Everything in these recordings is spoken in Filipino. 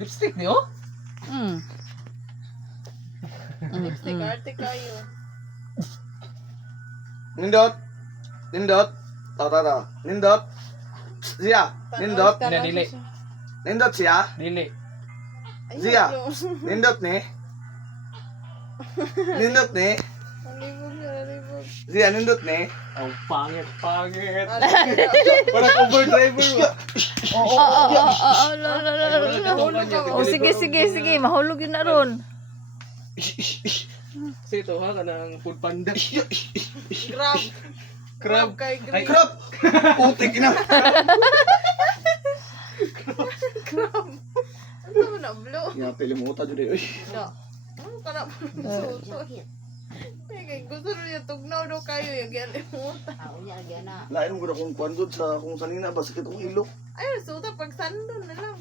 Lipstick niyo? Lipstick, arte kayo. Nindot. Nindot. Taw. Nindot. Zia. Nindot. Dili. Nindot siya. Dili. Zia. Nindot ni. Nindot ni. Nalibog na, nalibog. Zia, nindot ni. Oh, pangit. Parang Uber driver mo. Oh, sige. Mahulog yun na ron. Kasi ito ha, kanang food panda. Grab. Crab. Kay Ay, Green. Crap! Putik na. Ano mo na, blue? Nga, tilimuta dyan eh. No. Ano ka na suso? Kaya gusto rin yung tugnaw daw kayo yung galimutan. Lain mo ko na kung kuwan doon sa kung sanina ba sakit ang ilok. Ayun, suta pag sandon na lang.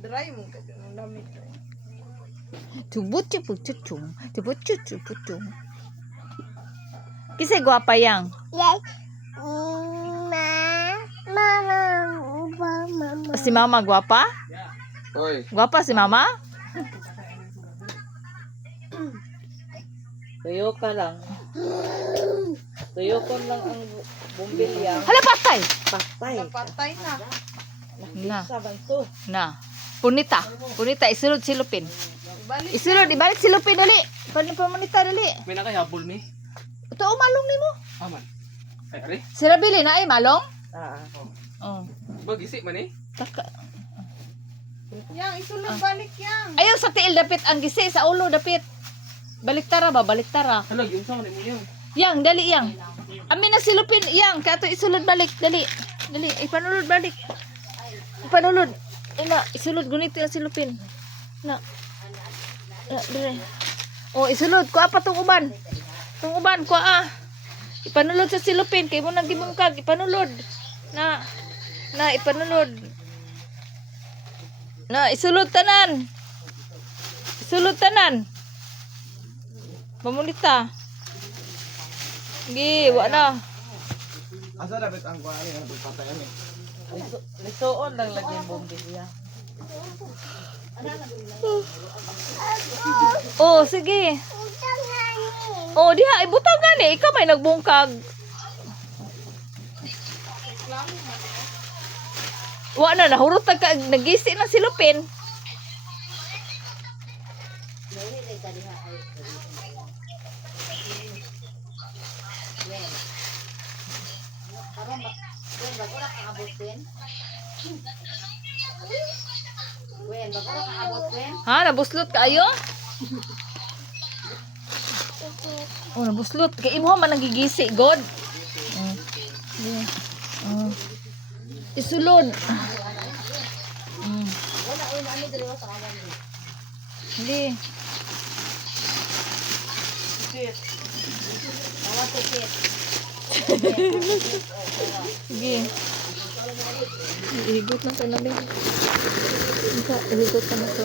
Dry mo ka dyan ang damit. Tubut-tubut-tung. Kisay gwapa yang. Si mama gwapa? Hoy, Gwapa si mama? Tuyo ka lang. Tuyo ko lang ang bumbilyang. Hala, patay! Patay. Napatay na. Na. Sa banso. Na. Punita, isulod silupin. Ibalik. Isulod, ibalik silupin, dali. Pamunita, dali. May nakahabol ni. Ito, malong ni mo. Aman. Ay, ari. Sila bili na ay malong? Ah. Oh. Bagisi man eh. Taka. Yang, isulog balik yang. Ayaw sa tiil dapit ang gisi, sa ulo dapit. Baliktara ba, baliktara. Hala, yung sama ni mo yung. Yang, dali yang. Amin na silupin, yang. Kato isulod balik, dali. Dali, ipanulod balik. Ipanulod. Ina, isulod, gunito yung silupin. Na. Dali. Oh, isulod, kuha pa tong uban. Tong uban, kuha ah. Ipanulod sa silupin, kay mo nagibungkag, ipanulod. Na, ipanulod. Na, isulod tanan. Isulod tanan. Mamunita. Gi, wa na. asa dapat ang kuwan ani ang patayan eh. Lisuon lang lagi yung bumbilya. Oh, sige. Oh, diha, ibutang gani. Ikaw may nagbungkag. Wa na, nahurot ka, nagisi ng silupin. Ha, nabuslot ka ayo? Oh, nabuslot. Kay imo man nagigisi, God. Isulod. Hindi. Sige. Ihigot na ito na din. Ihigot na ito.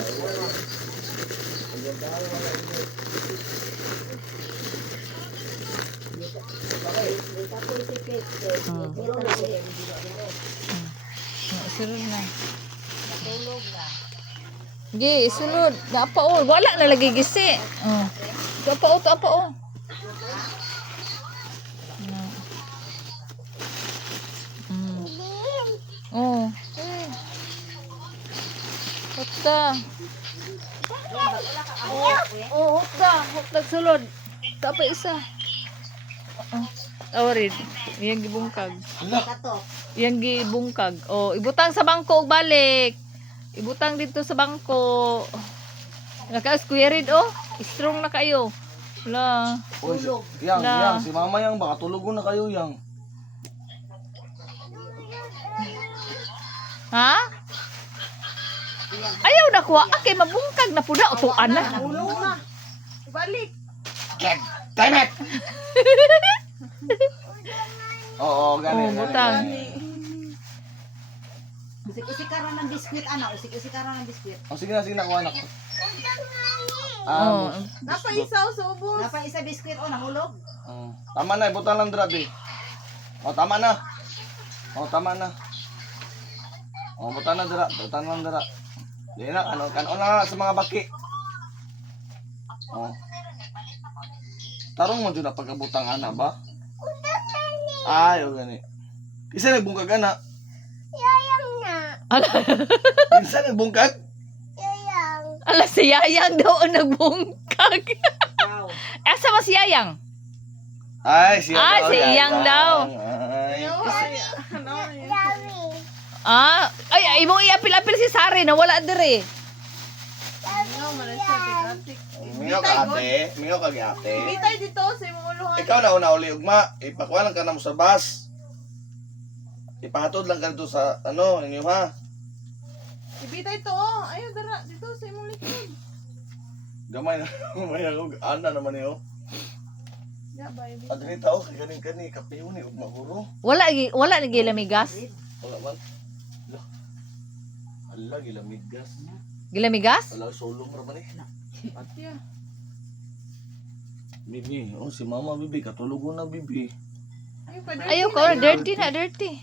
Isunod na. Sige, isunod. Napaol. Wala na lagi gisi. Tapaol. Oh. Hota. Oh, hota sulod. Tapa isa. Awarid. Yang gibungkag. Yang gibungkag. Oh, ibutang sa bangko ug balik. Ibutang dito sa bangko. Naka-squared oh. Strong na kayo. Wala. Yang, si mama yang baka tulugon na kayo yang. Ha? Ayaw na kuha. Okay, mabungkag na po na. Utuan na. Ulo na. Balik. Damn it! Oo, ganun. Butang. Usik-usikaran ng biskwit, ano? Usik-usikaran ng biskwit. Oh, sige na, kuha na. Oh. Napaisaw sa ubos. Napa isa biskwit, oh, nahulog. Tama na, ibutang lang drabi. Oh, tama na. Oh, tama na. Oh, butanan dira, butanan dira. Di na, kanon na sa mga baki. Oh. Tarong mo dyan na pagkabutang ana ba? Ay, o gani. Isa nagbungkag ana. Ala, Isa nagbungkag. ala si Yayang daw ang nagbungkag. Wow. Asa ba si Yayang? Ay, siya Ay, daw, si yan. Iyang daw. Ay. Ay, imong iapil-apil si Sari na wala dire. Ano man siya tikatik. Mingaw ka ate, mingaw ka ate. Bitay dito sa imong uluhan. Ikaw na una uli ugma, ipakuha lang ka na mo sa bus. Ipahatod lang ka dito sa ano, inyo ha. Ibitay to oh. Ayo dara dito sa imong likod. Gamay na, gamay na kung ana naman niyo. Ya baby. Adri tao kay kani kapiyo ni ugma guro. Wala ni gilamigas. Wala man. Allah gilamigas. Gilamigas? Allah sulong ra man eh. Patya. Bibi, oh si mama bibi katulog na bibi. Ayo ka Ayaw ko, dirty na, dirty.